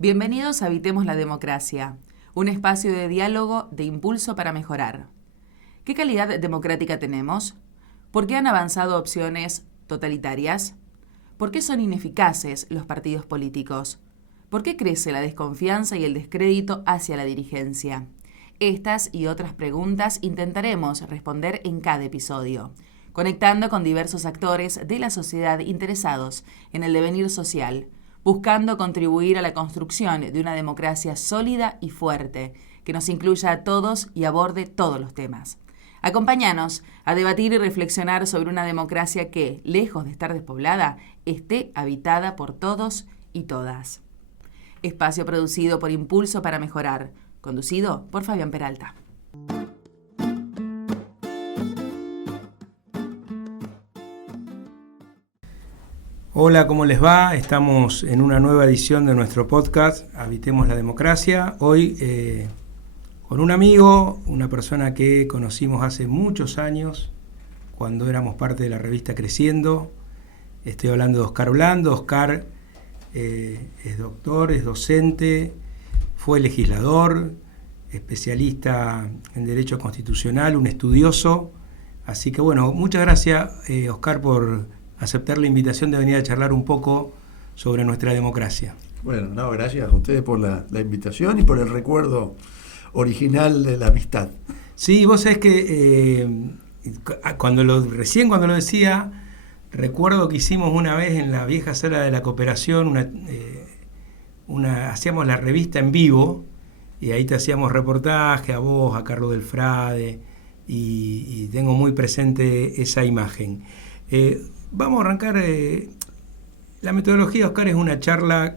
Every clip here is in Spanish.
Bienvenidos a Habitemos la Democracia, un espacio de diálogo de impulso para mejorar. ¿Qué calidad democrática tenemos? ¿Por qué han avanzado opciones totalitarias? ¿Por qué son ineficaces los partidos políticos? ¿Por qué crece la desconfianza y el descrédito hacia la dirigencia? Estas y otras preguntas intentaremos responder en cada episodio, conectando con diversos actores de la sociedad interesados en el devenir social, buscando contribuir a la construcción de una democracia sólida y fuerte, que nos incluya a todos y aborde todos los temas. Acompáñanos a debatir y reflexionar sobre una democracia que, lejos de estar despoblada, esté habitada por todos y todas. Espacio producido por Impulso para Mejorar, conducido por Fabián Peralta. Hola, ¿cómo les va? Estamos en una nueva edición de nuestro podcast Habitemos la Democracia. Hoy con un amigo, una persona que conocimos hace muchos años, cuando éramos parte de la revista Creciendo. Estoy hablando de Oscar Blando. Oscar es doctor, es docente, fue legislador, especialista en Derecho Constitucional, un estudioso. Así que bueno, muchas gracias Oscar por aceptar la invitación de venir a charlar un poco sobre nuestra democracia. Bueno, no, gracias a ustedes por la invitación y por el recuerdo original de la amistad. Sí, vos sabés que cuando lo decía, recuerdo que hicimos una vez en la vieja sala de la Cooperación, hacíamos la revista en vivo, y ahí te hacíamos reportaje a vos, a Carlos del Frade, y tengo muy presente esa imagen. Vamos a arrancar. La metodología, Oscar, es una charla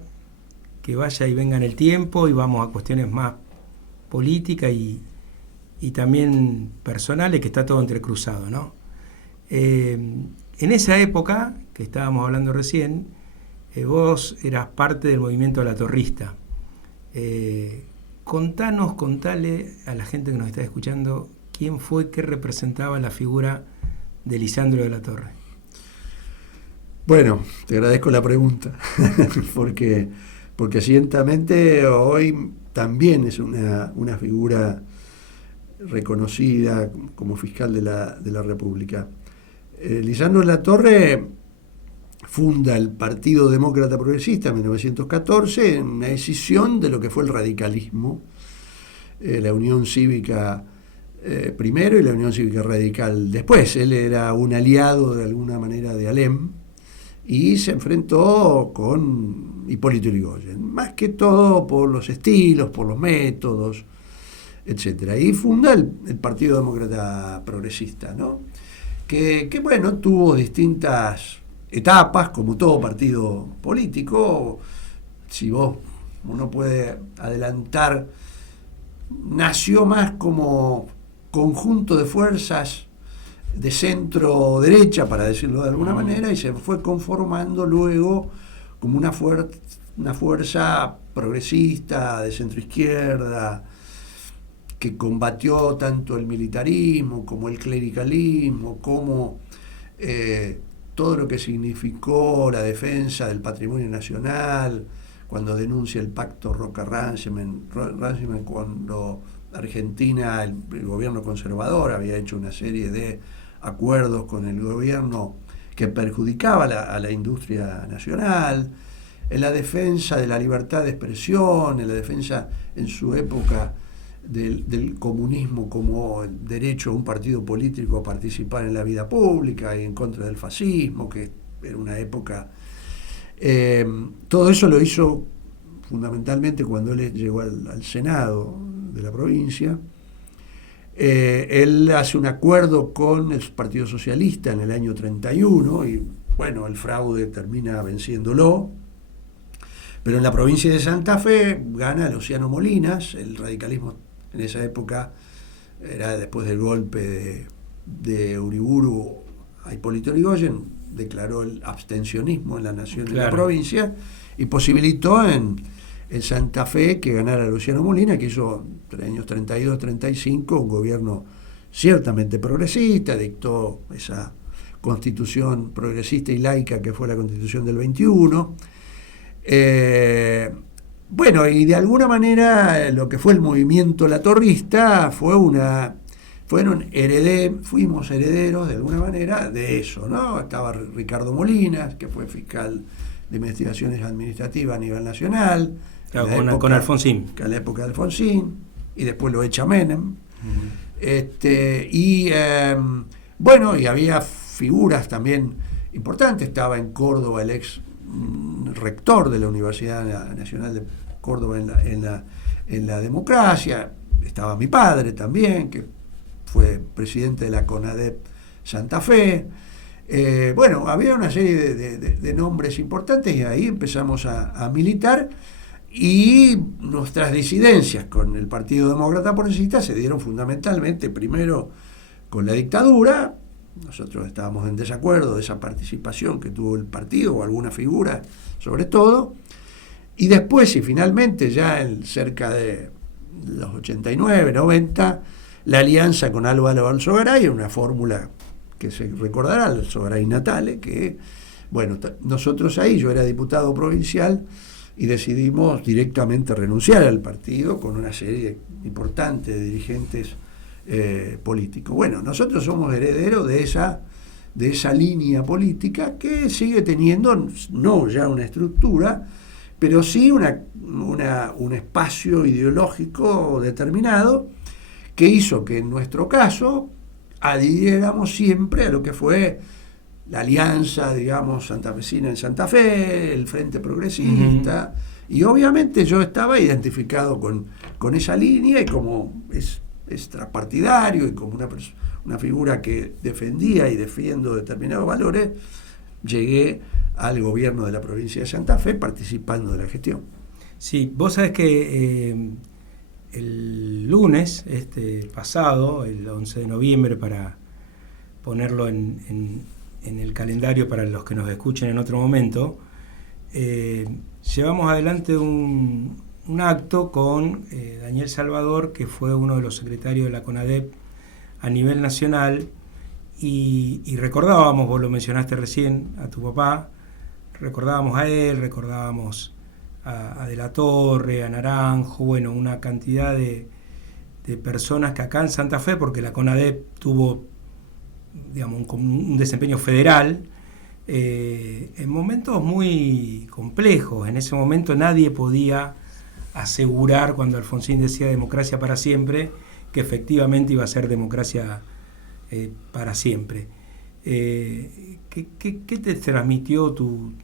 que vaya y venga en el tiempo, y vamos a cuestiones más políticas y también personales, que está todo entrecruzado, ¿no? En esa época, que estábamos hablando recién, vos eras parte del movimiento latorrista. Contale a la gente que nos está escuchando quién fue, qué representaba la figura de Lisandro de la Torre. Bueno, te agradezco la pregunta, porque ciertamente hoy también es una figura reconocida como fiscal de la República. Lisandro de la Torre funda el Partido Demócrata Progresista en 1914 en una decisión de lo que fue el radicalismo, la Unión Cívica primero y la Unión Cívica Radical después. Él era un aliado de alguna manera de Alem y se enfrentó con Hipólito Yrigoyen, más que todo por los estilos, por los métodos, etc. Y funda el Partido Demócrata Progresista, ¿no? Que bueno, tuvo distintas etapas, como todo partido político. Si uno puede adelantar, nació más como conjunto de fuerzas de centro-derecha, para decirlo de alguna manera, y se fue conformando luego como una fuerza progresista de centro-izquierda, que combatió tanto el militarismo como el clericalismo, como todo lo que significó la defensa del patrimonio nacional, cuando denuncia el pacto Roca-Ranciman, cuando Argentina, el gobierno conservador, había hecho una serie de acuerdos con el gobierno que perjudicaba a la industria nacional, en la defensa de la libertad de expresión, en la defensa en su época del comunismo como derecho a un partido político a participar en la vida pública, y en contra del fascismo, que era una época. Todo eso lo hizo fundamentalmente cuando él llegó al Senado de la provincia. Él hace un acuerdo con el Partido Socialista en el año 31 y bueno, el fraude termina venciéndolo, pero en la provincia de Santa Fe gana Luciano Molinas. El radicalismo en esa época era después del golpe de Uriburu a Hipólito Yrigoyen, declaró el abstencionismo en la nación de la provincia y posibilitó en Santa Fe que ganara Luciano Molina, que hizo entre años 32-35 un gobierno ciertamente progresista, dictó esa constitución progresista y laica que fue la constitución del 21. Bueno, y de alguna manera lo que fue el movimiento latorrista fuimos herederos de alguna manera de eso, ¿no? Estaba Ricardo Molinas, que fue fiscal de investigaciones administrativas a nivel nacional. Claro, con Alfonsín. A la época de Alfonsín, y después lo echa Menem. Bueno, y había figuras también importantes. Estaba en Córdoba el ex rector de la Universidad Nacional de Córdoba en la democracia. Estaba mi padre también, que fue presidente de la CONADEP Santa Fe. Bueno, había una serie de nombres importantes y ahí empezamos a militar, y nuestras disidencias con el Partido Demócrata Progresista se dieron fundamentalmente primero con la dictadura. Nosotros estábamos en desacuerdo de esa participación que tuvo el partido o alguna figura sobre todo, y después, y finalmente ya cerca de los 89, 90, la alianza con Álvaro Alzogaray, una fórmula que se recordará, Alzogaray Natale, que, bueno, nosotros ahí, yo era diputado provincial, y decidimos directamente renunciar al partido con una serie importante de dirigentes políticos. Bueno, nosotros somos herederos de esa línea política que sigue teniendo, no ya una estructura, pero sí un espacio ideológico determinado, que hizo que en nuestro caso adhiriéramos siempre a lo que fue la alianza, digamos, santafesina en Santa Fe, el Frente Progresista, y obviamente yo estaba identificado con esa línea, y como es extrapartidario y como una figura que defendía y defiendo determinados valores, llegué al gobierno de la provincia de Santa Fe participando de la gestión. Sí, vos sabés que el lunes pasado, el 11 de noviembre, para ponerlo en el calendario para los que nos escuchen en otro momento, llevamos adelante un acto con Daniel Salvador, que fue uno de los secretarios de la CONADEP a nivel nacional, y recordábamos, vos lo mencionaste recién, a tu papá, recordábamos a él, recordábamos a De la Torre, a Naranjo, bueno, una cantidad de personas que acá en Santa Fe, porque la CONADEP tuvo, digamos, un desempeño federal en momentos muy complejos. En ese momento nadie podía asegurar, cuando Alfonsín decía democracia para siempre, que efectivamente iba a ser democracia para siempre. ¿Qué te transmitió tu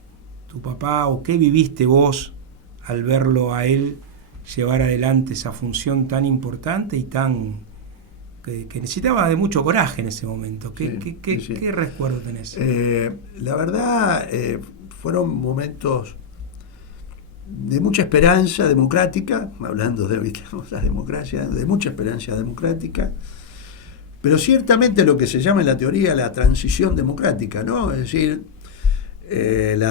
papá, o qué viviste vos al verlo a él llevar adelante esa función tan importante y que necesitaba de mucho coraje en ese momento? ¿Qué recuerdo tenés? La verdad, fueron momentos de mucha esperanza democrática, hablando de la democracia, de mucha esperanza democrática, pero ciertamente lo que se llama en la teoría la transición democrática, ¿no? Es decir, el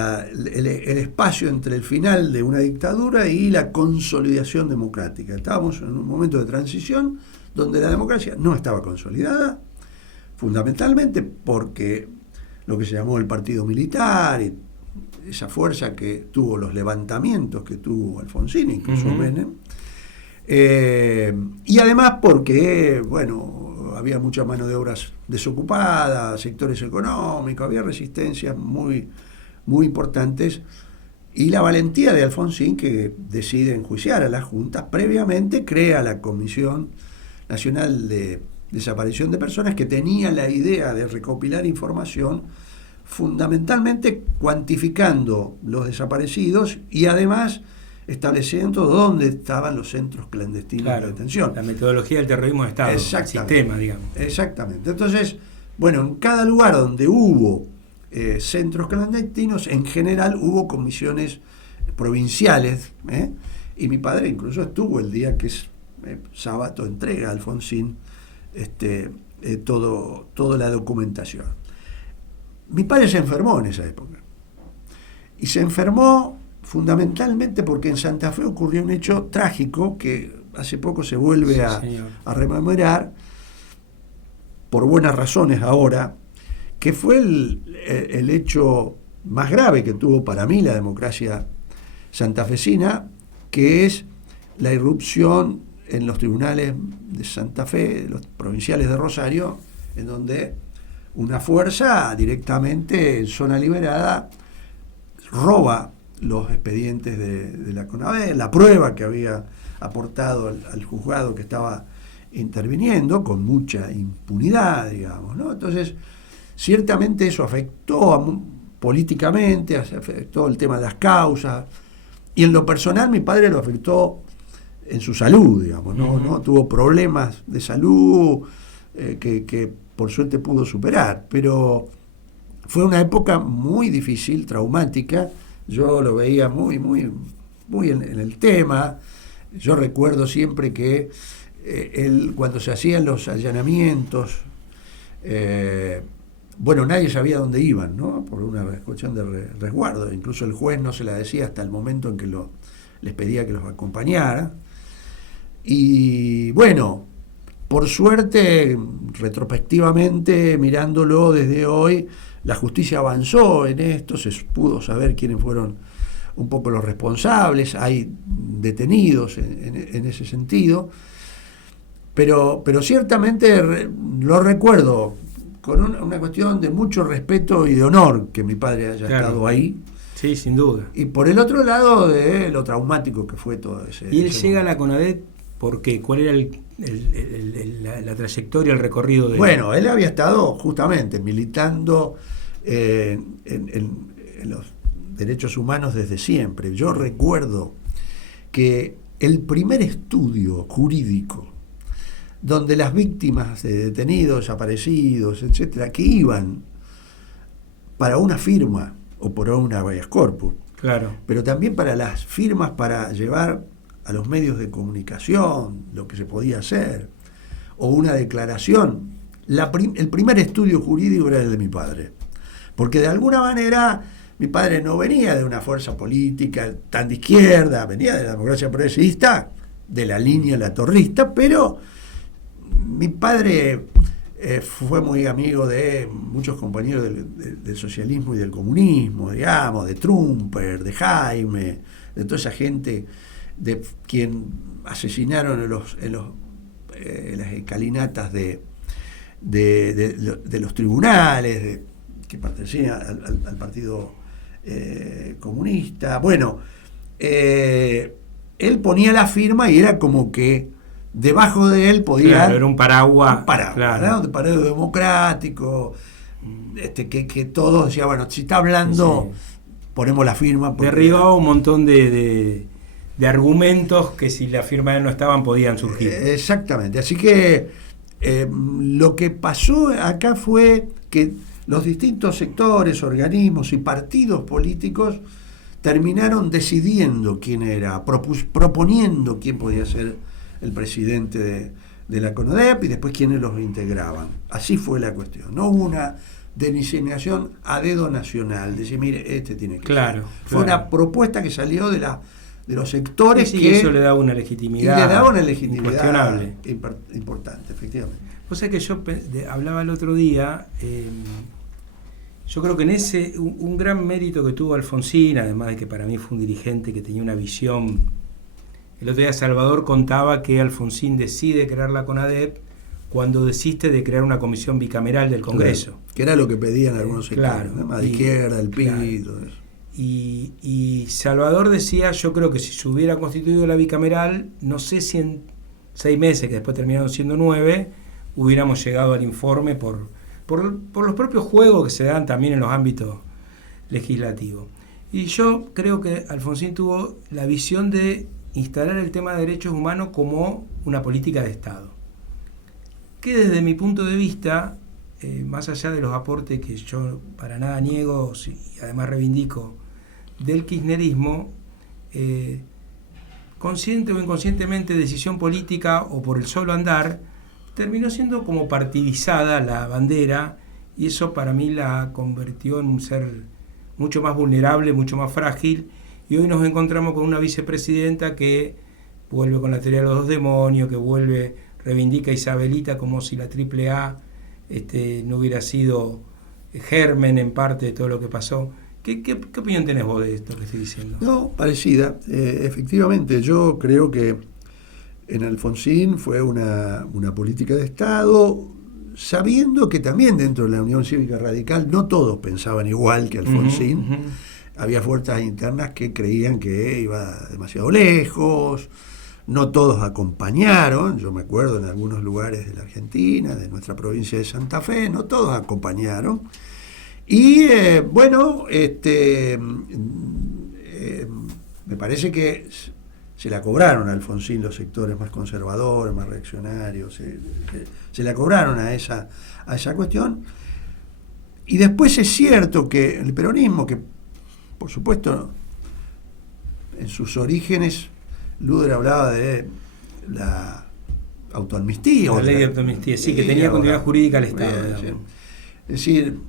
espacio entre el final de una dictadura y la consolidación democrática. Estábamos en un momento de transición donde la democracia no estaba consolidada, fundamentalmente porque lo que se llamó el partido militar, y esa fuerza que tuvo, los levantamientos que tuvo Alfonsín, incluso Menem, y además porque, bueno, había mucha mano de obra desocupada, sectores económicos, había resistencias muy, muy importantes, y la valentía de Alfonsín, que decide enjuiciar a las juntas, previamente crea la Comisión Nacional de Desaparición de Personas, que tenía la idea de recopilar información, fundamentalmente cuantificando los desaparecidos y además estableciendo dónde estaban los centros clandestinos de detención. La metodología del terrorismo de Estado, el sistema, digamos. Exactamente. Entonces, bueno, en cada lugar donde hubo centros clandestinos, en general hubo comisiones provinciales, y mi padre incluso estuvo el día que es sábado, entrega a Alfonsín toda la documentación. Mi padre se enfermó en esa época, y se enfermó fundamentalmente porque en Santa Fe ocurrió un hecho trágico que hace poco se vuelve a rememorar, por buenas razones ahora, que fue el hecho más grave que tuvo para mí la democracia santafesina, que es la irrupción en los tribunales de Santa Fe, los provinciales de Rosario, en donde una fuerza directamente en zona liberada roba los expedientes de la CONADEP, la prueba que había aportado al juzgado que estaba interviniendo con mucha impunidad, digamos, ¿no? Entonces, ciertamente eso afectó políticamente, afectó el tema de las causas, y en lo personal mi padre lo afectó en su salud, digamos, ¿no? Tuvo problemas de salud que por suerte pudo superar, pero fue una época muy difícil, traumática. Yo lo veía muy en el tema. Yo recuerdo siempre que cuando se hacían los allanamientos, nadie sabía dónde iban, ¿no? Por una cuestión de resguardo. Incluso el juez no se la decía hasta el momento en que les pedía que los acompañara. Y bueno, por suerte, retrospectivamente, mirándolo desde hoy, la justicia avanzó en esto, se pudo saber quiénes fueron un poco los responsables, hay detenidos en ese sentido, pero ciertamente lo recuerdo con una cuestión de mucho respeto y de honor que mi padre haya estado ahí. Sí, sin duda. Y por el otro lado, de lo traumático que fue todo ese. Y él ese llega momento. a la CONADEP, ¿por qué? ¿Cuál era la trayectoria, el recorrido de él? Bueno, él había estado justamente militando en los derechos humanos desde siempre. Yo recuerdo que el primer estudio jurídico donde las víctimas de detenidos, desaparecidos, etcétera, que iban para una firma o por una habeas corpus, claro, pero también para las firmas para llevar a los medios de comunicación lo que se podía hacer, o una declaración. El primer estudio jurídico era el de mi padre, porque de alguna manera mi padre no venía de una fuerza política tan de izquierda, venía de la democracia progresista, de la línea latorrista, pero mi padre fue muy amigo de muchos compañeros del socialismo y del comunismo, digamos, de Trumper, de Jaime, de toda esa gente de quien asesinaron en las escalinatas de los tribunales que pertenecían al Partido Comunista. Bueno, él ponía la firma y era como que debajo de él podía... Claro, era un paraguas. Claro. ¿No? De paraguas democrático, que todos decían, bueno, si está hablando, ponemos la firma. Derribaba un montón de argumentos que si la firma de él no estaban podían surgir. Exactamente. Así que lo que pasó acá fue que los distintos sectores, organismos y partidos políticos terminaron decidiendo quién era, proponiendo quién podía ser el presidente de la CONADEP y después quiénes los integraban. Así fue la cuestión. No hubo una designación a dedo nacional, decir, mire, este tiene que ser. Fue una propuesta que salió de los sectores sí, que... eso le daba una legitimidad. Y le daba una legitimidad incuestionable. Importante, efectivamente. O sea que yo hablaba el otro día, yo creo que en ese, un gran mérito que tuvo Alfonsín, además de que para mí fue un dirigente que tenía una visión. El otro día Salvador contaba que Alfonsín decide crear la CONADEP cuando desiste de crear una comisión bicameral del Congreso. Claro, que era lo que pedían algunos sectores, claro, ¿no? Más de izquierda, el PIB, todo eso. Y Salvador decía, yo creo que si se hubiera constituido la bicameral, no sé si en 6 meses, que después terminaron siendo 9, hubiéramos llegado al informe por los propios juegos que se dan también en los ámbitos legislativos. Y yo creo que Alfonsín tuvo la visión de instalar el tema de derechos humanos como una política de Estado. Que desde mi punto de vista, más allá de los aportes que yo para nada niego y además reivindico del kirchnerismo, consciente o inconscientemente, decisión política o por el solo andar, terminó siendo como partidizada la bandera, y eso para mí la convirtió en un ser mucho más vulnerable, mucho más frágil, y hoy nos encontramos con una vicepresidenta que vuelve con la teoría de los 2 demonios, que reivindica a Isabelita como si la AAA no hubiera sido germen en parte de todo lo que pasó, ¿Qué opinión tenés vos de esto que estoy diciendo? No, parecida. Efectivamente, yo creo que en Alfonsín fue una política de Estado, sabiendo que también dentro de la Unión Cívica Radical no todos pensaban igual que Alfonsín. Uh-huh. Había fuerzas internas que creían que iba demasiado lejos, no todos acompañaron. Yo me acuerdo en algunos lugares de la Argentina, de nuestra provincia de Santa Fe, no todos acompañaron. Y me parece que se la cobraron a Alfonsín los sectores más conservadores, más reaccionarios, se la cobraron a esa cuestión. Y después es cierto que el peronismo, que por supuesto en sus orígenes Luder hablaba de la autoamnistía. La ley de autoamnistía, sí, que tenía continuidad jurídica al Estado. Es decir,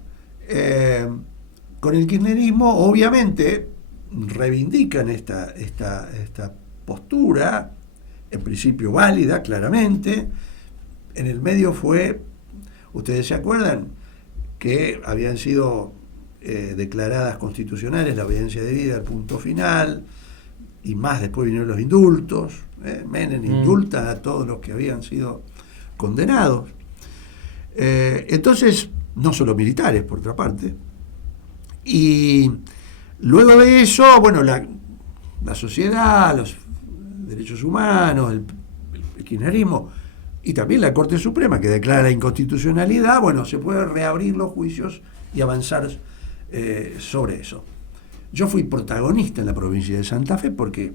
con el kirchnerismo obviamente reivindican esta postura, en principio válida, claramente. En el medio fue, ustedes se acuerdan, que habían sido declaradas constitucionales la obediencia debida, el punto final, y más después vinieron los indultos. Menem indulta a todos los que habían sido condenados. Entonces, no solo militares, por otra parte. Y luego de eso, bueno, la sociedad, los derechos humanos, el kirchnerismo y también la Corte Suprema, que declara la inconstitucionalidad, bueno, se puede reabrir los juicios y avanzar sobre eso. Yo fui protagonista en la provincia de Santa Fe porque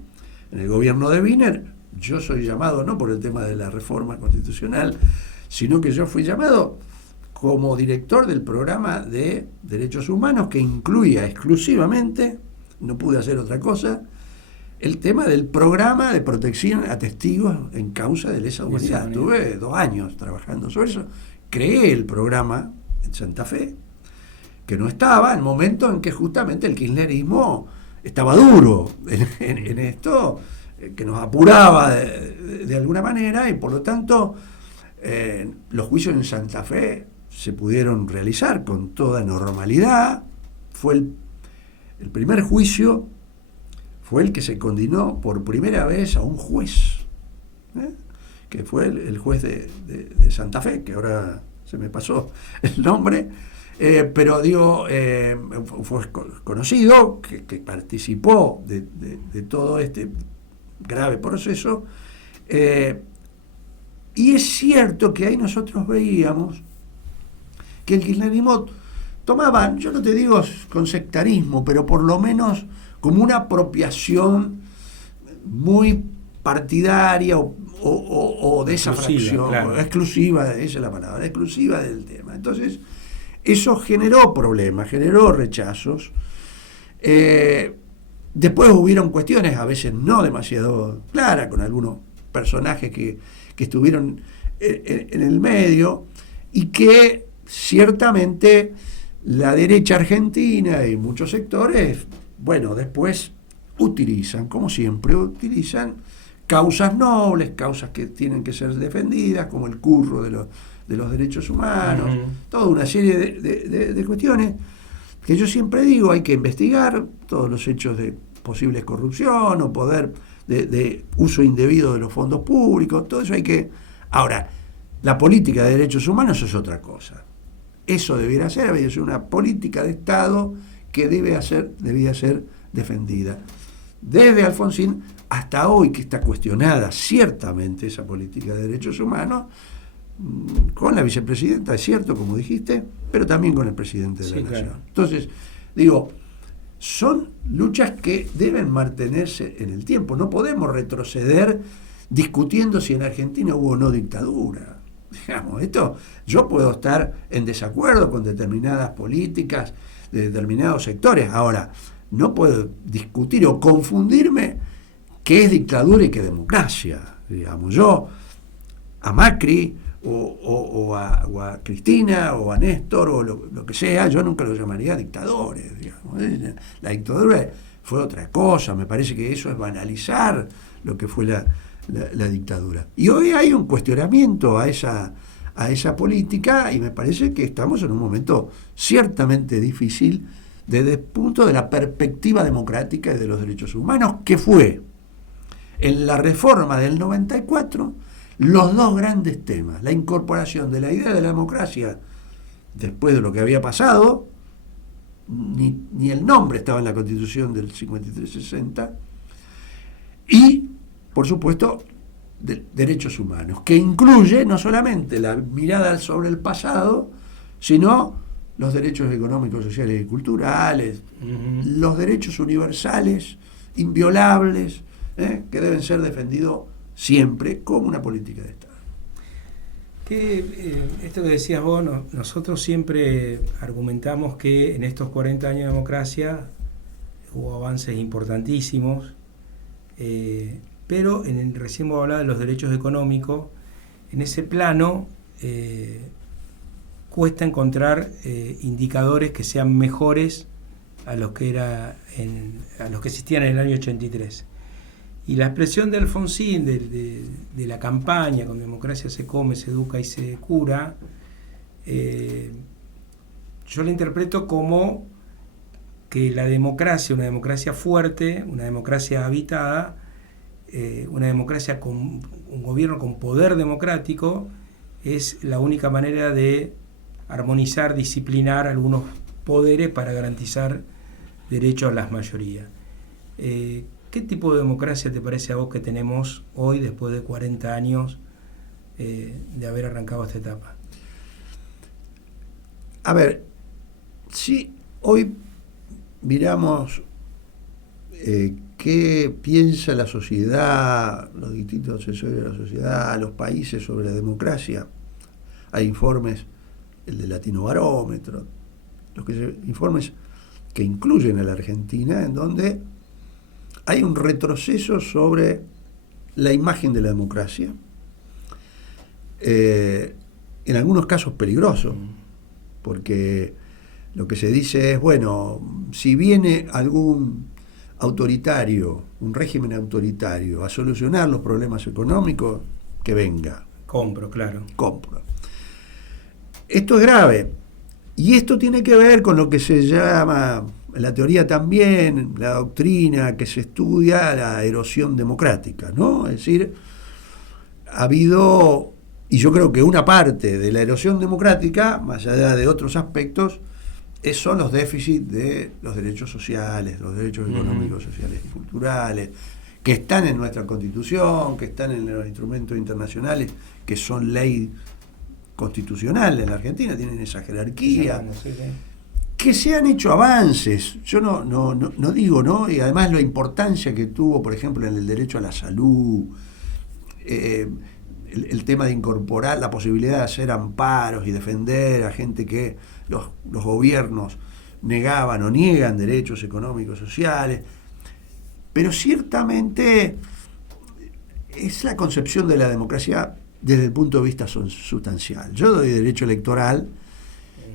en el gobierno de Wiener yo soy llamado, no por el tema de la reforma constitucional, sino que yo fui llamado como director del programa de derechos humanos que incluía exclusivamente, no pude hacer otra cosa, el tema del programa de protección a testigos en causa de lesa humanidad. Estuve 2 años trabajando sobre eso. Creé el programa en Santa Fe, que no estaba en el momento en que justamente el kirchnerismo estaba duro en esto, que nos apuraba de alguna manera, y por lo tanto los juicios en Santa Fe se pudieron realizar con toda normalidad. Fue el primer juicio, fue el que se condenó por primera vez a un juez, que fue el juez de Santa Fe, que ahora se me pasó el nombre, pero digo, fue conocido, que participó de todo este grave proceso, y es cierto que ahí nosotros veíamos que el kirchnerismo tomaba, yo no te digo con sectarismo, pero por lo menos como una apropiación muy partidaria o de esa fracción, claro, exclusiva, esa es la palabra, exclusiva del tema. Entonces, eso generó problemas, generó rechazos. Después hubieron cuestiones, a veces no demasiado claras, con algunos personajes que estuvieron en el medio, y que ciertamente la derecha argentina y muchos sectores, bueno, después utilizan, como siempre, utilizan causas nobles, causas que tienen que ser defendidas, como el curro de los derechos humanos, toda una serie de cuestiones que yo siempre digo, hay que investigar todos los hechos de posible corrupción o poder de uso indebido de los fondos públicos, todo eso hay que... Ahora, la política de derechos humanos es otra cosa. Eso debiera ser una política de Estado que debía ser defendida. Desde Alfonsín hasta hoy, que está cuestionada ciertamente esa política de derechos humanos, con la vicepresidenta, es cierto, como dijiste, pero también con el presidente de la Nación. Claro. Entonces, digo, son luchas que deben mantenerse en el tiempo. No podemos retroceder discutiendo si en Argentina hubo o no dictadura. Digamos, yo puedo estar en desacuerdo con determinadas políticas de determinados sectores. Ahora, no puedo discutir o confundirme qué es dictadura y qué es democracia. Digamos, yo a Macri o a Cristina o a Néstor o lo que sea, yo nunca los llamaría dictadores. Digamos. La dictadura fue otra cosa. Me parece que eso es banalizar lo que fue la dictadura. Y hoy hay un cuestionamiento a esa política, y me parece que estamos en un momento ciertamente difícil desde el punto de la perspectiva democrática y de los derechos humanos, que fue en la reforma del 94 los dos grandes temas: la incorporación de la idea de la democracia después de lo que había pasado, ni el nombre estaba en la Constitución del 53-60, y, por supuesto, de derechos humanos, que incluye no solamente la mirada sobre el pasado, sino los derechos económicos, sociales y culturales, los derechos universales, inviolables, que deben ser defendidos siempre como una política de Estado. Esto que decías vos, nosotros siempre argumentamos que en estos 40 años de democracia hubo avances importantísimos, pero recién vos hablabas de los derechos económicos. En ese plano cuesta encontrar indicadores que sean mejores a los que existían en el año 83. Y la expresión de Alfonsín, de la campaña "con democracia se come, se educa y se cura", yo la interpreto como que la democracia, una democracia fuerte, una democracia habitada, una democracia con un gobierno con poder democrático, es la única manera de armonizar, disciplinar algunos poderes para garantizar derechos a las mayorías. ¿Qué tipo de democracia te parece a vos que tenemos hoy, después de 40 años de haber arrancado esta etapa? A ver, si hoy miramos qué piensa la sociedad, los distintos sectores de la sociedad, los países sobre la democracia, hay informes, el de Latino Barómetro, informes que incluyen a la Argentina, en donde hay un retroceso sobre la imagen de la democracia, en algunos casos peligroso, porque lo que se dice es, bueno, si viene algún autoritario, un régimen autoritario, a solucionar los problemas económicos, que venga. Compro. Esto es grave, y esto tiene que ver con lo que se llama, en la teoría también, la doctrina que se estudia, la erosión democrática, ¿no? Es decir, ha habido, y yo creo que una parte de la erosión democrática, más allá de otros aspectos, son los déficits de los derechos sociales, los derechos económicos, sociales y culturales, que están en nuestra Constitución, que están en los instrumentos internacionales, que son ley constitucional en la Argentina, tienen esa jerarquía. Sí. Que se han hecho avances, yo no digo, ¿no? Y además la importancia que tuvo, por ejemplo, en el derecho a la salud, el tema de incorporar la posibilidad de hacer amparos y defender a gente que los gobiernos negaban o niegan derechos económicos, sociales, pero ciertamente es la concepción de la democracia desde el punto de vista sustancial. Yo doy derecho electoral,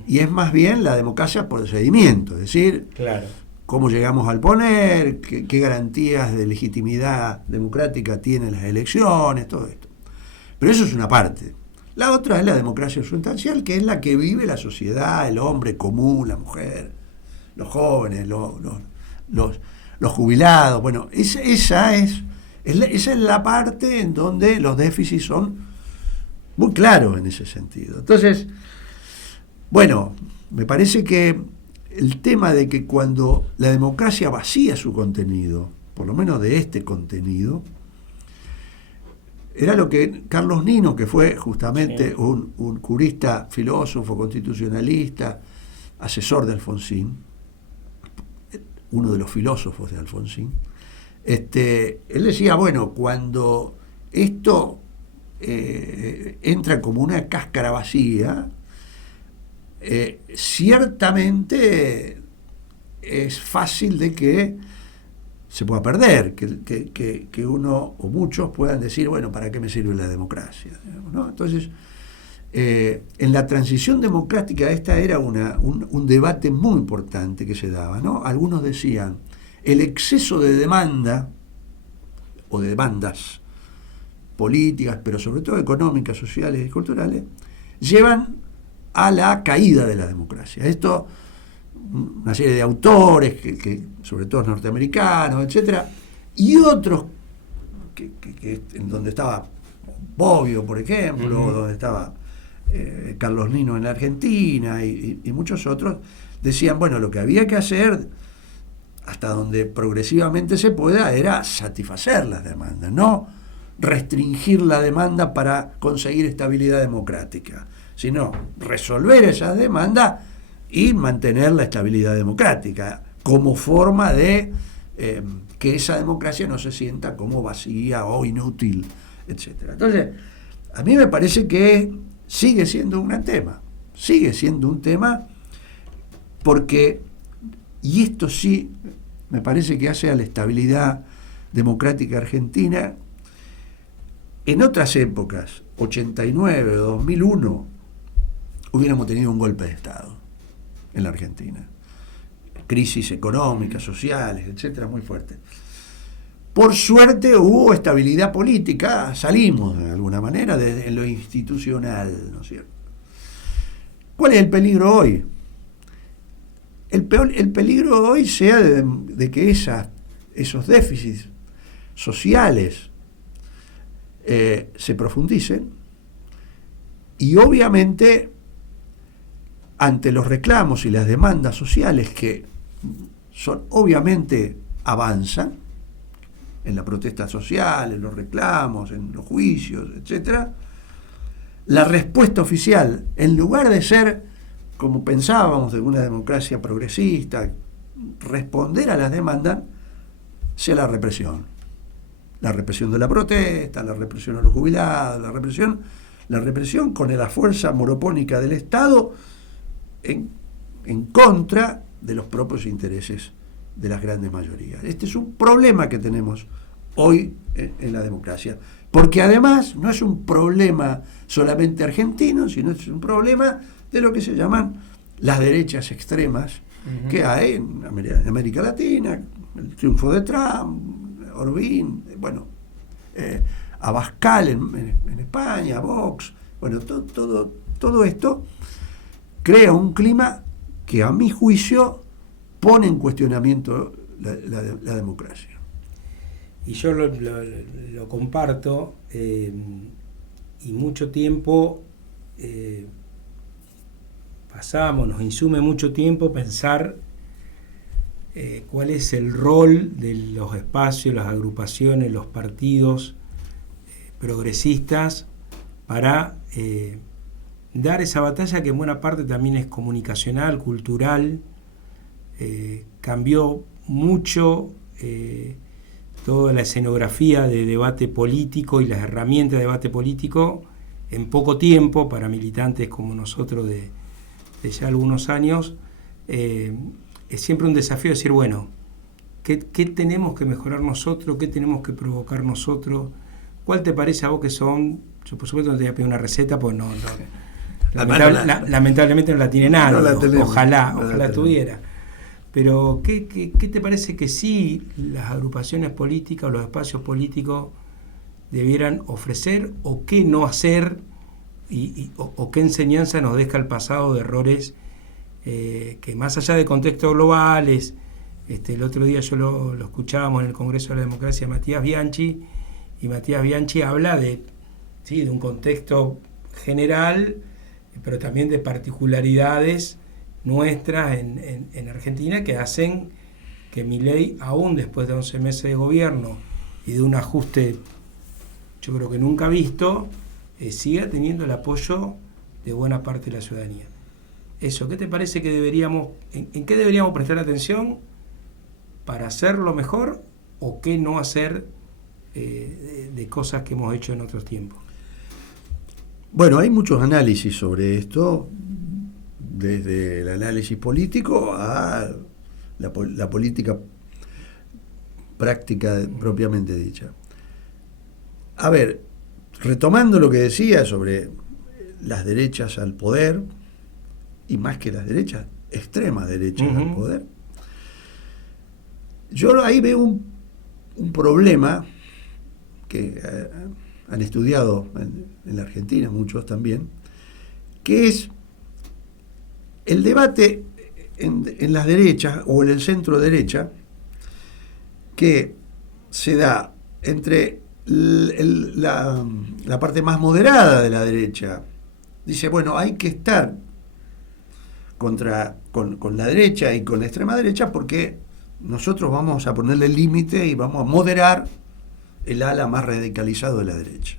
y es más bien la democracia por procedimiento, es decir, claro, cómo llegamos al poder, qué garantías de legitimidad democrática tienen las elecciones, todo esto. Pero eso es una parte. La otra es la democracia sustancial, que es la que vive la sociedad, el hombre común, la mujer, los jóvenes, los jubilados. Bueno, esa es la parte en donde los déficits son muy claros en ese sentido. Entonces, bueno, me parece que el tema de que cuando la democracia vacía su contenido, por lo menos de este contenido, era lo que Carlos Nino, que fue justamente un jurista, filósofo, constitucionalista, asesor de Alfonsín, uno de los filósofos de Alfonsín, él decía, bueno, cuando esto entra como una cáscara vacía, ciertamente es fácil de que se pueda perder, que uno o muchos puedan decir, bueno, ¿para qué me sirve la democracia? ¿No? Entonces, en la transición democrática esta era un debate muy importante que se daba, ¿no? Algunos decían, el exceso de demanda o de demandas políticas, pero sobre todo económicas, sociales y culturales, llevan a la caída de la democracia. Esto una serie de autores, que sobre todo norteamericanos, etcétera, y otros en donde estaba Bobbio, por ejemplo, donde estaba Carlos Nino en la Argentina y muchos otros, decían, bueno, lo que había que hacer, hasta donde progresivamente se pueda, era satisfacer las demandas, no restringir la demanda para conseguir estabilidad democrática, sino resolver esas demandas y mantener la estabilidad democrática como forma de que esa democracia no se sienta como vacía o inútil, etc. Entonces, a mí me parece que sigue siendo un tema porque, y esto sí me parece que hace a la estabilidad democrática argentina. En otras épocas, 89 o 2001, hubiéramos tenido un golpe de Estado en la Argentina. Crisis económicas, sociales, etcétera, muy fuerte. Por suerte hubo estabilidad política, salimos de alguna manera en lo institucional, ¿no es cierto? ¿Cuál es el peligro hoy? El peligro hoy sea de que esos déficits sociales se profundicen y obviamente ante los reclamos y las demandas sociales que obviamente avanzan en la protesta social, en los reclamos, en los juicios, etcétera, la respuesta oficial, en lugar de ser, como pensábamos de una democracia progresista, responder a las demandas, sea la represión. La represión de la protesta, la represión a los jubilados, la represión con la fuerza monopólica del Estado en contra de los propios intereses de las grandes mayorías. Este es un problema que tenemos hoy en la democracia, porque además no es un problema solamente argentino, sino es un problema de lo que se llaman las derechas extremas que hay en América Latina, el triunfo de Trump, Orbán, bueno, Abascal en España, Vox, bueno, todo esto crea un clima que a mi juicio pone en cuestionamiento la democracia. Y yo lo comparto, y mucho tiempo nos insume mucho tiempo pensar cuál es el rol de los espacios, las agrupaciones, los partidos progresistas para dar esa batalla que en buena parte también es comunicacional, cultural. Cambió mucho toda la escenografía de debate político y las herramientas de debate político en poco tiempo para militantes como nosotros de ya algunos años. Es siempre un desafío decir, bueno, ¿qué tenemos que mejorar nosotros? ¿Qué tenemos que provocar nosotros? ¿Cuál te parece a vos que son? Yo por supuesto no te voy a pedir una receta, pues lamentablemente no la tiene nadie, ojalá tuviera. Pero ¿qué te parece que sí las agrupaciones políticas o los espacios políticos debieran ofrecer, o qué no hacer, o qué enseñanza nos deja el pasado de errores que más allá de contextos globales? El otro día yo lo escuchábamos en el Congreso de la Democracia, Matías Bianchi, y Matías Bianchi habla de un contexto general, pero también de particularidades nuestras en Argentina que hacen que Milei, aún después de 11 meses de gobierno y de un ajuste yo creo que nunca visto, siga teniendo el apoyo de buena parte de la ciudadanía. Eso, ¿qué te parece que en qué deberíamos prestar atención para hacerlo mejor, o qué no hacer de cosas que hemos hecho en otros tiempos? Bueno, hay muchos análisis sobre esto, desde el análisis político a la política práctica propiamente dicha. A ver, retomando lo que decía sobre las derechas al poder, y más que las derechas, extremas derechas al poder, yo ahí veo un problema que han estudiado en la Argentina, muchos también, que es el debate en las derechas o en el centro derecha que se da entre la parte más moderada de la derecha. Dice, bueno, hay que estar con la derecha y con la extrema derecha porque nosotros vamos a ponerle límite y vamos a moderar el ala más radicalizado de la derecha.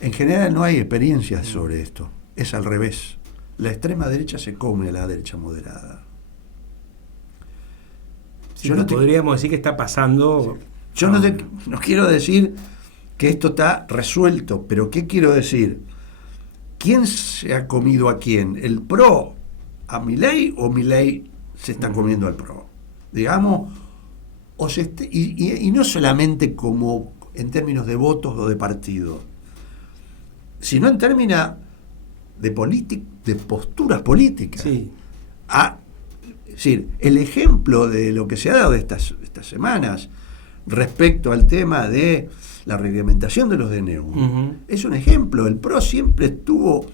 En general no hay experiencias sobre esto, es al revés. La extrema derecha se come a la derecha moderada. Sí, podríamos decir que está pasando. Yo no quiero decir que esto está resuelto, pero ¿qué quiero decir? ¿Quién se ha comido a quién? ¿El PRO a Milei o Milei se está comiendo al PRO? Digamos, y no solamente como en términos de votos o de partido, sino en términos de posturas políticas. Sí. Es decir, el ejemplo de lo que se ha dado estas semanas respecto al tema de la reglamentación de los DNU es un ejemplo. El PRO siempre tuvo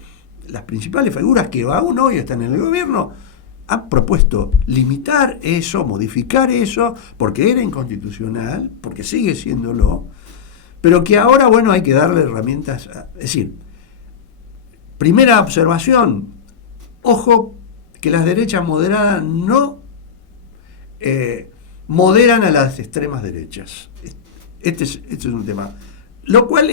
las principales figuras que aún hoy están en el gobierno, han propuesto limitar eso, modificar eso, porque era inconstitucional, porque sigue siéndolo, pero que ahora, bueno, hay que darle herramientas. Es decir, primera observación, ojo que las derechas moderadas no moderan a las extremas derechas. Este es un tema. Lo cual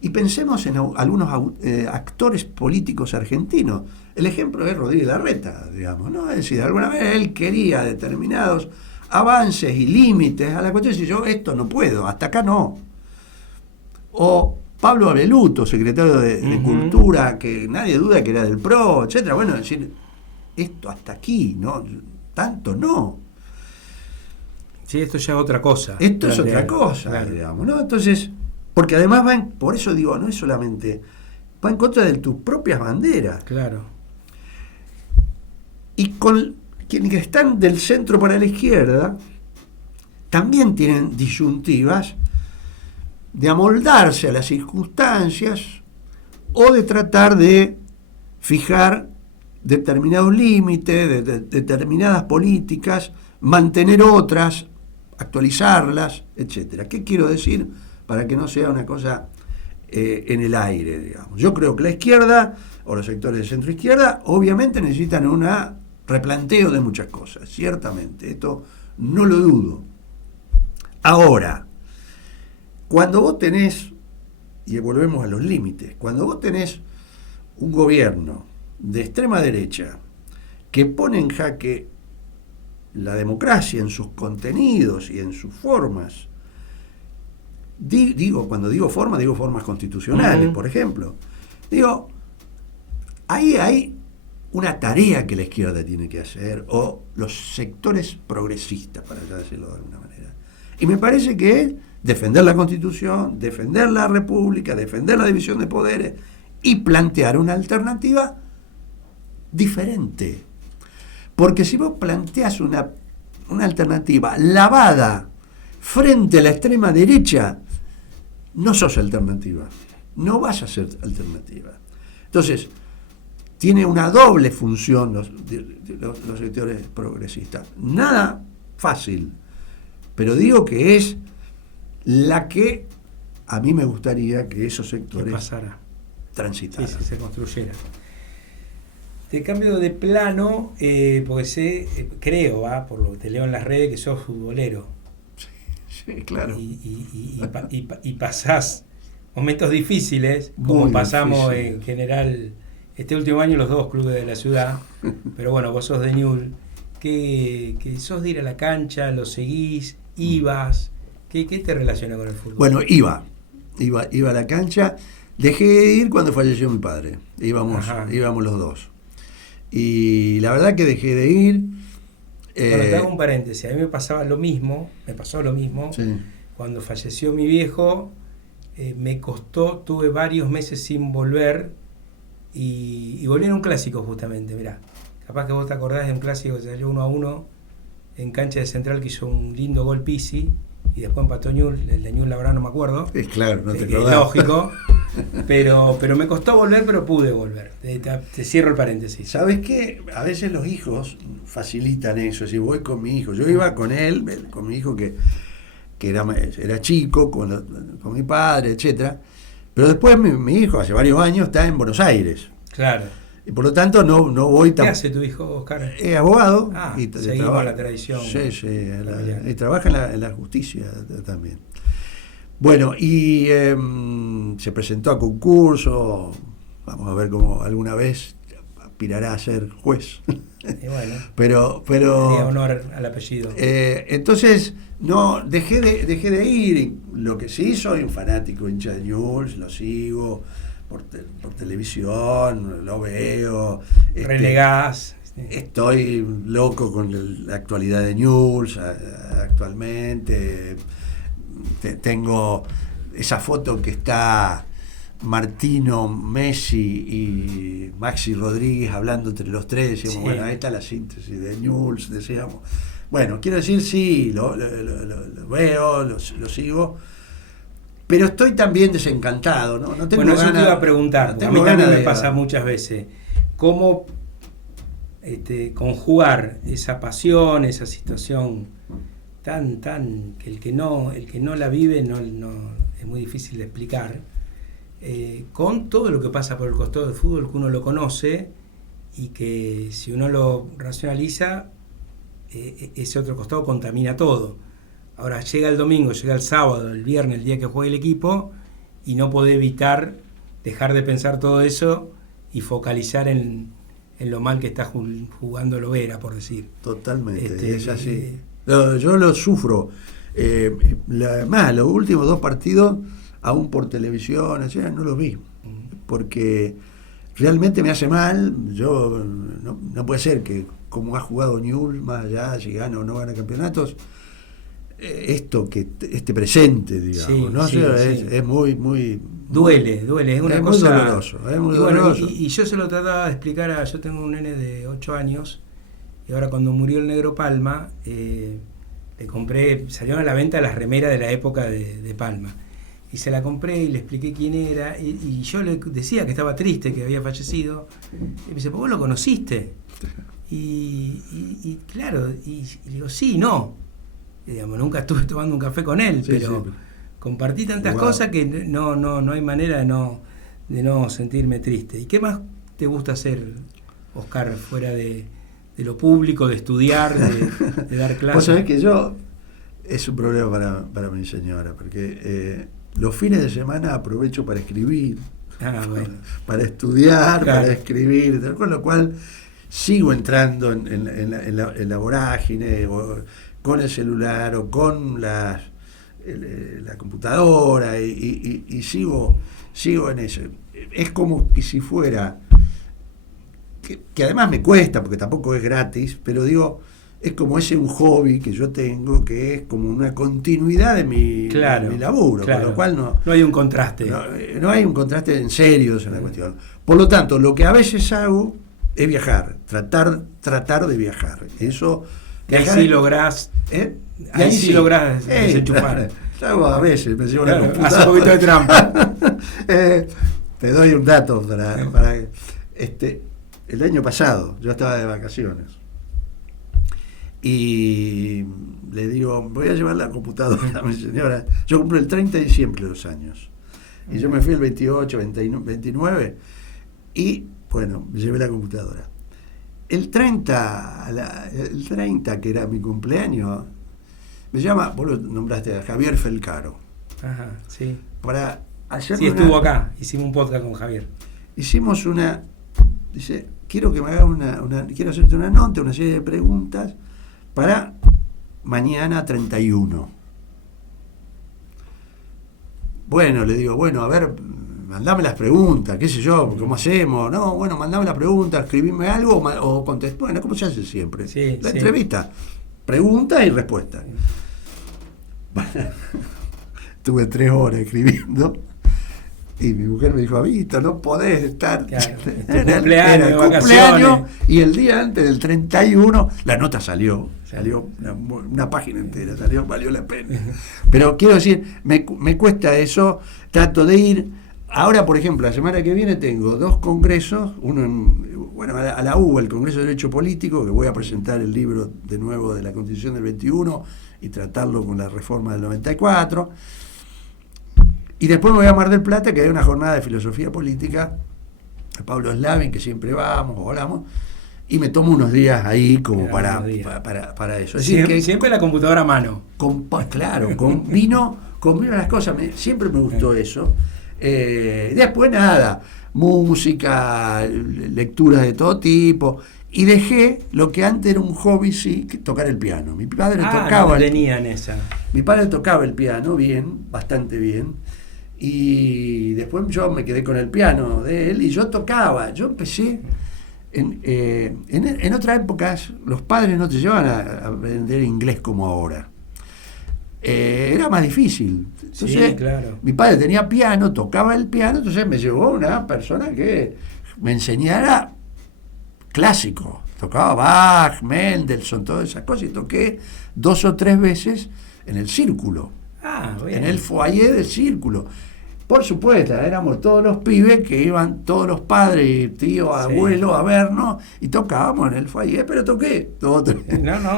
y pensemos en algunos actores políticos argentinos. El ejemplo es Rodríguez Larreta, digamos, ¿no? Es decir, alguna vez él quería determinados avances y límites a la cuestión, y yo esto no puedo, hasta acá no. O Pablo Abeluto, secretario de Cultura, que nadie duda que era del PRO, etcétera. Bueno, decir, esto hasta aquí, ¿no? Tanto no. Sí, esto ya es otra cosa. Esto es otra cosa, claro, digamos, ¿no? Entonces, porque además por eso digo, no es solamente, va en contra de tus propias banderas. Claro. Y con quienes están del centro para la izquierda, también tienen disyuntivas de amoldarse a las circunstancias o de tratar de fijar determinados límites, de determinadas políticas, mantener otras, actualizarlas, etcétera. ¿Qué quiero decir? Para que no sea una cosa en el aire, digamos. Yo creo que la izquierda o los sectores de centro izquierda obviamente necesitan un replanteo de muchas cosas, ciertamente, esto no lo dudo. Ahora, cuando vos tenés, y volvemos a los límites, cuando vos tenés un gobierno de extrema derecha que pone en jaque la democracia en sus contenidos y en sus formas, cuando digo formas constitucionales, por ejemplo, ahí hay una tarea que la izquierda tiene que hacer, o los sectores progresistas, para ya decirlo de alguna manera. Y me parece que es defender la Constitución, defender la República, defender la división de poderes y plantear una alternativa diferente. Porque si vos planteás una alternativa lavada frente a la extrema derecha, no sos alternativa, no vas a ser alternativa. Entonces, tiene una doble función los sectores progresistas. Nada fácil, pero digo que es la que a mí me gustaría que esos sectores transitaran. Sí, se construyera. Te cambio de plano, porque creo, por lo que te leo en las redes, que sos futbolero. Sí, claro. Y pasás momentos difíciles, como muy pasamos difícil. En general este último año los dos clubes de la ciudad. Pero bueno, vos sos de Newell's, que sos de ir a la cancha, lo seguís, ibas. ¿Qué te relaciona con el fútbol? Bueno, iba a la cancha. Dejé de ir cuando falleció mi padre. Íbamos los dos. Y la verdad que dejé de ir. Bueno, te hago un paréntesis. A mí me pasó lo mismo. Sí. Cuando falleció mi viejo, me costó, tuve varios meses sin volver. Y volví en un clásico justamente, mirá. Capaz que vos te acordás de un clásico que salió 1-1 en cancha de Central, que hizo un lindo gol Pizzi, y después empató Newell's, el de Newell's la verdad no me acuerdo. Es claro, no te acordás. acordás. Lógico. pero me costó volver, pero pude volver. Te cierro el paréntesis. ¿Sabes qué? A veces los hijos facilitan eso. Si voy con mi hijo, yo iba con él, con mi hijo que era chico, con mi padre, etcétera. Pero después mi hijo, hace varios años, está en Buenos Aires. Claro. Y por lo tanto no voy tan... ¿Qué hace tu hijo, Oscar? Es abogado. Y seguimos con la tradición. Sí, y trabaja en la justicia también. Bueno, y se presentó a concurso. Vamos a ver cómo alguna vez aspirará a ser juez. Y bueno, pero tenía honor al apellido. Entonces no dejé de ir. Lo que sí, soy un fanático, hincha de Newell's, lo sigo por televisión, lo veo. Relegás. Estoy loco con la actualidad de Newell's actualmente. Tengo esa foto que está Martino, Messi y Maxi Rodríguez hablando entre los tres. Decíamos, Sí. Bueno, ahí está la síntesis de Newell's, decíamos. Bueno, quiero decir, sí, lo veo, lo sigo, pero estoy también desencantado, ¿no? No tengo Bueno, eso ganas, te iba a preguntar, no porque a tengo mí también ganas me pasa muchas veces. ¿Cómo conjugar esa pasión, esa situación tan que el que no la vive no es muy difícil de explicar, con todo lo que pasa por el costado del fútbol, que uno lo conoce y que si uno lo racionaliza, ese otro costado contamina todo. Ahora llega el domingo, llega el sábado, el viernes, el día que juegue el equipo, y no podés evitar dejar de pensar todo eso y focalizar en lo mal que está jugando Lovera, por decir. Totalmente, es así. Yo lo sufro. Además, los últimos 2 partidos, aún por televisión, no los vi. Porque realmente me hace mal. Yo no puede ser que, como ha jugado Newell's, más allá, si gana o no gana campeonatos, este presente, digamos, Sí, ¿no? sí, Es muy Duele, es una cosa... Muy doloroso. Bueno, y yo se lo trataba de explicar yo tengo un nene de 8 años, y ahora cuando murió el Negro Palma, le compré, salieron a la venta las remeras de la época de Palma, y se la compré y le expliqué quién era, y yo le decía que estaba triste, que había fallecido, y me dice, ¿vos lo conociste? Y claro, y le digo, sí, no, y digamos, nunca estuve tomando un café con él, pero compartí tantas cosas que no hay manera de no sentirme triste. ¿Y qué más te gusta hacer, Oscar, fuera de lo público, de estudiar, de dar clases? Vos sabés que es un problema para mi señora, porque los fines de semana aprovecho para escribir, Bueno. para estudiar, Claro. para escribir, con lo cual sigo entrando en la vorágine, o con el celular o con la computadora, y sigo en eso. Es como que si fuera, que además me cuesta, porque tampoco es gratis, pero digo, es como un hobby que yo tengo, que es como una continuidad de mi laburo, claro. con lo cual no hay un contraste. no hay un contraste en serio en la cuestión. Por lo tanto, lo que a veces hago es viajar, tratar de viajar. Eso, Y ahí sí lográs, ahí sí lográs desenchufar. Yo a veces me llevo la Claro, computadora. hace un poquito de trampa. Te doy un dato para el año pasado yo estaba de vacaciones y le digo, voy a llevar la computadora a mi señora. Yo cumplo el 30 de diciembre de 2 años y yo me fui el 28, 29 y bueno, me llevé la computadora. El 30, que era mi cumpleaños, me llama, vos lo nombraste a Javier Felcaro. Ajá, sí. Para hacer estuvo acá, hicimos un podcast con Javier. Hicimos dice, quiero que me hagas quiero hacerte una nota, una serie de preguntas para mañana 31. Bueno, le digo, a ver, mandame las preguntas, qué sé yo, ¿cómo hacemos? No, bueno, mandame las preguntas, escribime algo o contesté. Bueno, ¿cómo se hace siempre? Sí, la entrevista, pregunta y respuesta. Tuve 3 horas escribiendo y mi mujer me dijo, Víctor, no podés estar. Claro, era cumpleaños, cumpleaños, y el día antes del 31 la nota salió una página entera, valió la pena. Pero quiero decir, me cuesta eso, trato de ir ahora, por ejemplo, la semana que viene tengo 2 congresos, uno a la UBA, el Congreso de Derecho Político, que voy a presentar el libro de nuevo de la Constitución del 21 y tratarlo con la reforma del 94. Y después me voy a Mar del Plata, que hay una jornada de filosofía política, a Pablo Slavin, que siempre vamos, hablamos, y me tomo unos días ahí como para eso. Es decir, siempre la computadora a mano. Claro, combino las cosas, siempre me gustó eso. Después nada, música, lecturas de todo tipo, y dejé lo que antes era un hobby, sí, que tocar el piano. Mi padre tocaba. No tenían esa. Mi padre tocaba el piano bien, bastante bien, y después yo me quedé con el piano de él y yo tocaba. Yo empecé en otras épocas, los padres no te llevan a aprender inglés como ahora. Era más difícil. Entonces, sí, claro. Mi padre tenía piano, tocaba el piano, entonces me llevó una persona que me enseñara clásico. Tocaba Bach, Mendelssohn, todas esas cosas, y toqué 2 o 3 veces en el círculo, en el foyer del círculo. Por supuesto, éramos todos los pibes que iban, todos los padres y tíos, abuelos a vernos, y tocábamos en el foyer, pero toqué 2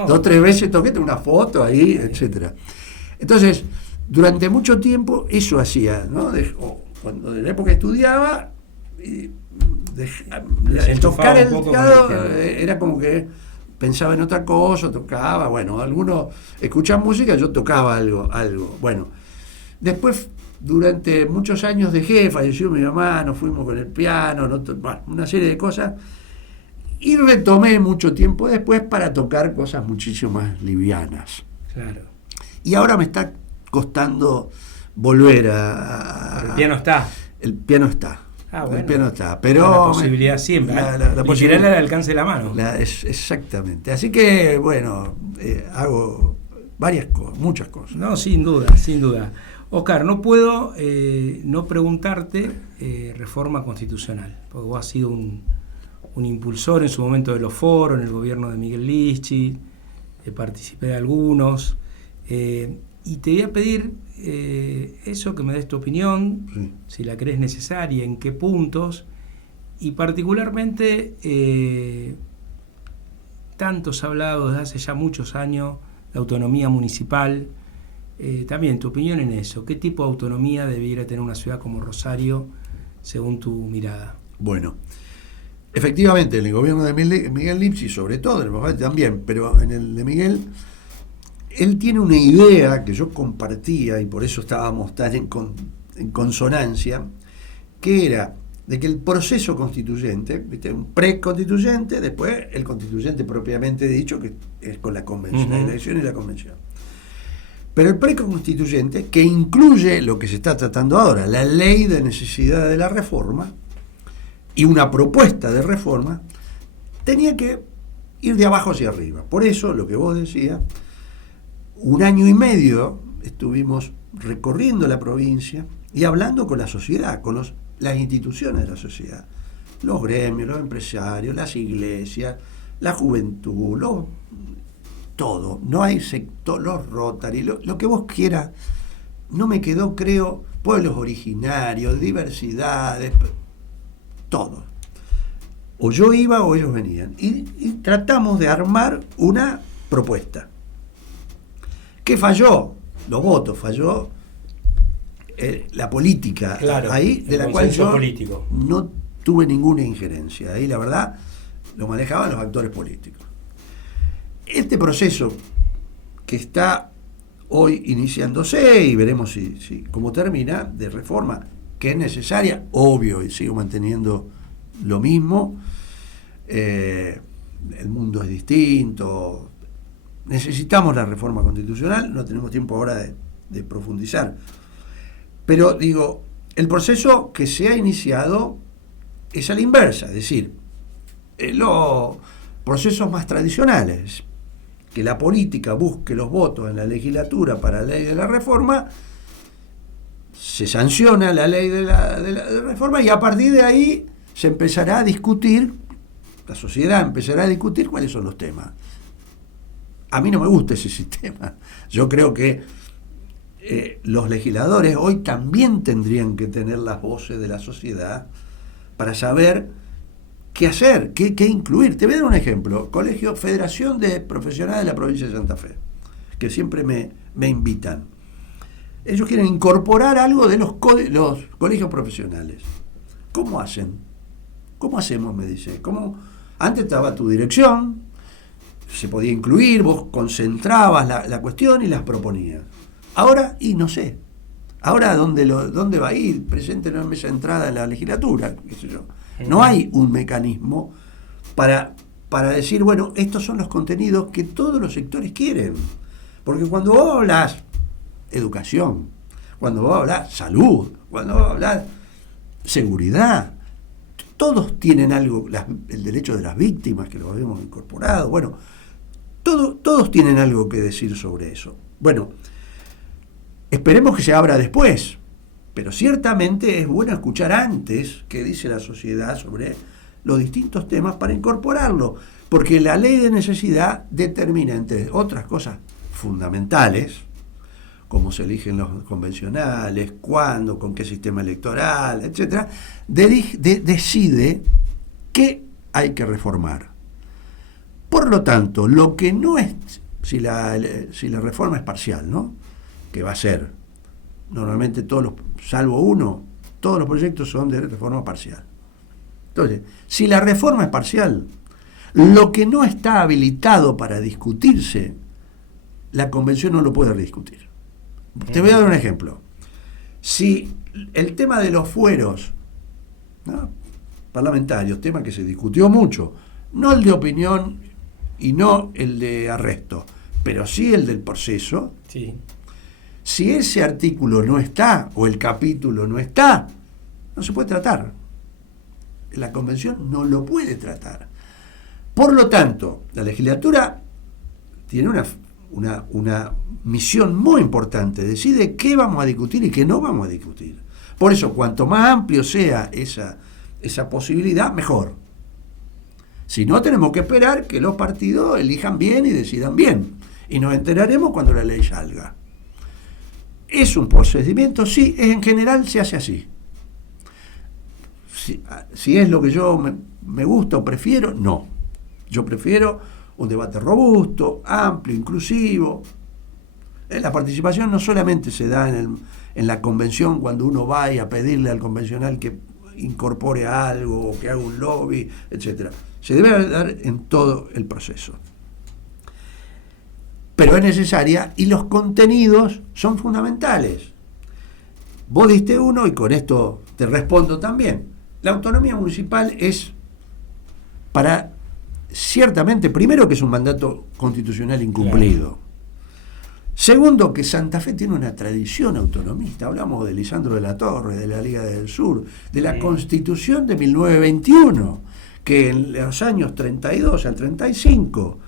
o 3 veces, toqué, tengo una foto ahí, etcétera. Entonces, durante mucho tiempo eso hacía, ¿no? Cuando en la época estudiaba, tocar el teclado era como que pensaba en otra cosa, tocaba, bueno, algunos escuchaban música, yo tocaba algo. Bueno, después, durante muchos años dejé, falleció mi mamá, nos fuimos con el piano, una serie de cosas, y retomé mucho tiempo después para tocar cosas muchísimo más livianas. Claro. Y ahora me está costando volver a... El piano está. El piano está. Bueno, el piano está. Pero la posibilidad siempre. La posibilidad al alcance de la mano. Exactamente. Así que, bueno, hago varias cosas, muchas cosas. No, sin duda, sin duda. Oscar, no puedo no preguntarte reforma constitucional, porque vos has sido un impulsor en su momento de los foros, en el gobierno de Miguel Lischy, participé de algunos. Y te voy a pedir eso, que me des tu opinión, Sí. si la crees necesaria, en qué puntos, y particularmente tanto se ha hablado desde hace ya muchos años de autonomía municipal. También tu opinión en eso, ¿qué tipo de autonomía debiera tener una ciudad como Rosario según tu mirada? Bueno, efectivamente en el gobierno de Miguel Lischy, sobre todo, en el papá también, pero en el de Miguel, él tiene una idea que yo compartía y por eso estábamos tan en consonancia, que era de que el proceso constituyente, ¿viste? Un preconstituyente, después el constituyente propiamente dicho, que es con la convención, la elección y la convención. Pero el preconstituyente, que incluye lo que se está tratando ahora, la ley de necesidad de la reforma y una propuesta de reforma, tenía que ir de abajo hacia arriba. Por eso, lo que vos decías, 1 año y medio estuvimos recorriendo la provincia y hablando con la sociedad, con las instituciones de la sociedad, los gremios, los empresarios, las iglesias, la juventud, todo. No hay sector, los Rotary, lo que vos quieras. No me quedó, creo, pueblos originarios, diversidades, todo. O yo iba o ellos venían. Y tratamos de armar una propuesta. ¿Qué falló? Los votos, falló la política, claro, ahí, de la cual yo político. No tuve ninguna injerencia. Ahí, la verdad, lo manejaban los actores políticos. Este proceso que está hoy iniciándose, y veremos cómo termina, de reforma, que es necesaria, obvio, y sigo manteniendo lo mismo, el mundo es distinto, necesitamos la reforma constitucional, no tenemos tiempo ahora de profundizar. Pero digo, el proceso que se ha iniciado es a la inversa, es decir, los procesos más tradicionales, que la política busque los votos en la legislatura para la ley de la reforma, se sanciona la ley de la reforma y a partir de ahí se empezará a discutir, la sociedad empezará a discutir cuáles son los temas. A mí no me gusta ese sistema. Yo creo que los legisladores hoy también tendrían que tener las voces de la sociedad para saber qué hacer, qué incluir. Te voy a dar un ejemplo. Colegio, Federación de Profesionales de la Provincia de Santa Fe, que siempre me invitan. Ellos quieren incorporar algo de los colegios profesionales. ¿Cómo hacen? ¿Cómo hacemos? Me dice. Antes estaba tu dirección, se podía incluir, vos concentrabas la cuestión y las proponías. Ahora, y no sé. Ahora, ¿dónde va a ir? Presente en mesa de entrada en la legislatura, qué sé yo. No hay un mecanismo para decir, bueno, estos son los contenidos que todos los sectores quieren. Porque cuando vos hablas educación, cuando vos hablas salud, cuando vos hablas seguridad, todos tienen algo, el derecho de las víctimas, que lo habíamos incorporado, bueno, todos tienen algo que decir sobre eso. Bueno, esperemos que se abra después, pero ciertamente es bueno escuchar antes qué dice la sociedad sobre los distintos temas para incorporarlo, porque la ley de necesidad determina, entre otras cosas fundamentales, cómo se eligen los convencionales, cuándo, con qué sistema electoral, etcétera, decide qué hay que reformar. Por lo tanto, lo que no es, si la reforma es parcial, ¿no?, que va a ser, normalmente salvo uno, todos los proyectos son de reforma parcial. Entonces, si la reforma es parcial, lo que no está habilitado para discutirse, la convención no lo puede rediscutir. Te voy a dar un ejemplo. Si el tema de los fueros, ¿no?, parlamentarios, tema que se discutió mucho, no el de opinión y no el de arresto, pero sí el del proceso, Sí. si ese artículo no está o el capítulo no está, no se puede tratar. La convención no lo puede tratar. Por lo tanto, la legislatura tiene una misión muy importante, decide qué vamos a discutir y qué no vamos a discutir. Por eso, cuanto más amplio sea esa posibilidad, mejor. Si no, tenemos que esperar que los partidos elijan bien y decidan bien. Y nos enteraremos cuando la ley salga. ¿Es un procedimiento? Sí, en general se hace así. Si es lo que yo me gusta o prefiero, no. Yo prefiero un debate robusto, amplio, inclusivo. La participación no solamente se da en la convención cuando uno va a pedirle al convencional que incorpore algo, o que haga un lobby, etc. Se debe dar en todo el proceso. Pero es necesaria y los contenidos son fundamentales. Vos diste uno y con esto te respondo también. La autonomía municipal es para, ciertamente, primero que es un mandato constitucional incumplido. Segundo, que Santa Fe tiene una tradición autonomista. Hablamos de Lisandro de la Torre, de la Liga del Sur, de la Constitución de 1921, que en los años 32 al 35,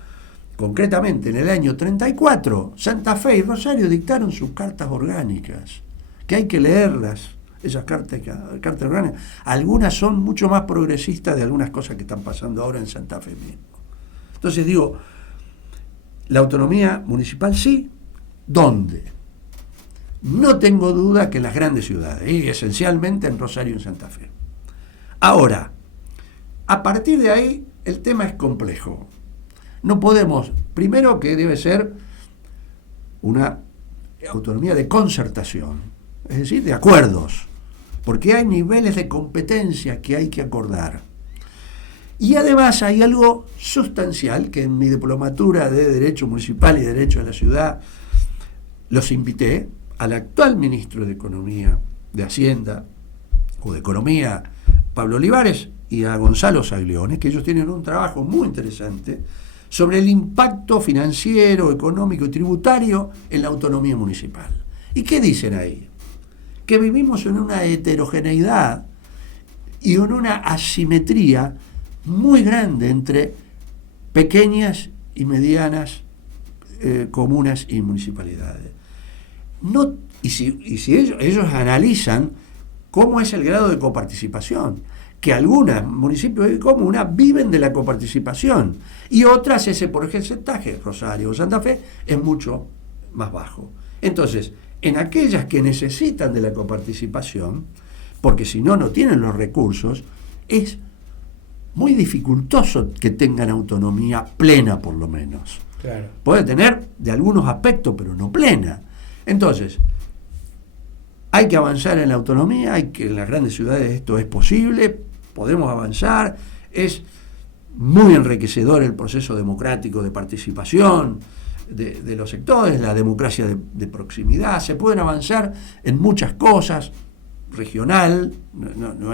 concretamente en el año 34, Santa Fe y Rosario dictaron sus cartas orgánicas, que hay que leerlas, esas cartas orgánicas. Algunas son mucho más progresistas de algunas cosas que están pasando ahora en Santa Fe mismo. Entonces digo, la autonomía municipal sí. ¿Dónde? No tengo duda que en las grandes ciudades, y esencialmente en Rosario y en Santa Fe. Ahora, a partir de ahí, el tema es complejo. No podemos, primero que debe ser una autonomía de concertación, es decir, de acuerdos, porque hay niveles de competencia que hay que acordar. Y además hay algo sustancial que en mi diplomatura de Derecho Municipal y Derecho de la Ciudad los invité al actual ministro de Economía, de Hacienda o de Economía, Pablo Olivares, y a Gonzalo Saglione, que ellos tienen un trabajo muy interesante sobre el impacto financiero, económico y tributario en la autonomía municipal. ¿Y qué dicen ahí? Que vivimos en una heterogeneidad y en una asimetría muy grande entre pequeñas y medianas comunas y municipalidades. Si ellos analizan cómo es el grado de coparticipación, que algunos municipios y comunas viven de la coparticipación y otras, ese porcentaje, Rosario o Santa Fe, es mucho más bajo. Entonces, en aquellas que necesitan de la coparticipación, porque si no, no tienen los recursos, es muy dificultoso que tengan autonomía plena, por lo menos. Claro. Puede tener de algunos aspectos, pero no plena. Entonces, hay que avanzar en la autonomía, hay que en las grandes ciudades esto es posible, podemos avanzar, es muy enriquecedor el proceso democrático de participación de los sectores, la democracia de proximidad, se pueden avanzar en muchas cosas, regional,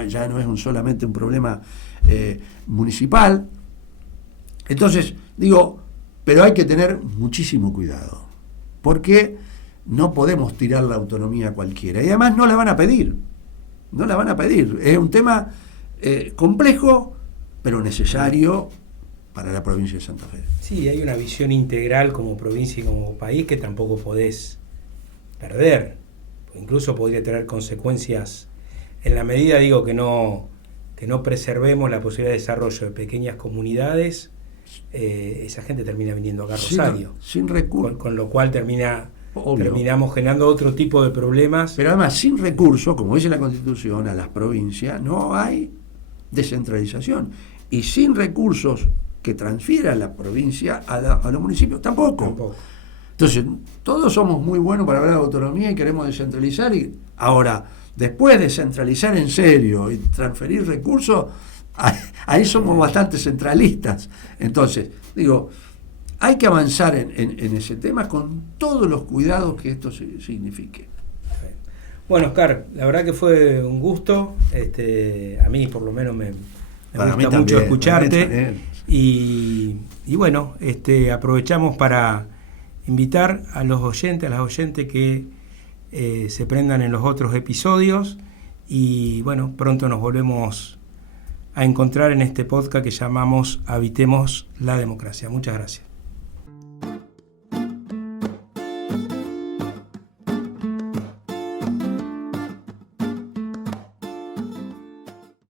ya no es solamente un problema municipal. Entonces, digo, pero hay que tener muchísimo cuidado, porque no podemos tirar la autonomía a cualquiera, y además no la van a pedir, es un tema complejo, pero necesario para la provincia de Santa Fe. Sí, hay una visión integral como provincia y como país que tampoco podés perder, incluso podría tener consecuencias en la medida, digo, que no preservemos la posibilidad de desarrollo de pequeñas comunidades. Esa gente termina viniendo acá a Rosario, sin recursos, con lo cual terminamos generando otro tipo de problemas. Pero además, sin recursos, como dice la Constitución, a las provincias no hay descentralización, y sin recursos que transfiera la provincia a los municipios tampoco. Entonces, todos somos muy buenos para hablar de autonomía y queremos descentralizar, y ahora, después de centralizar en serio y transferir recursos, ahí somos bastante centralistas. Entonces, digo, hay que avanzar en ese tema con todos los cuidados que esto signifique. Bueno, Oscar, la verdad que fue un gusto. A mí, por lo menos, me gusta mucho escucharte. Y bueno, aprovechamos para invitar a los oyentes, a las oyentes que se prendan en los otros episodios. Y bueno, pronto nos volvemos a encontrar en este podcast que llamamos Habitemos la Democracia. Muchas gracias.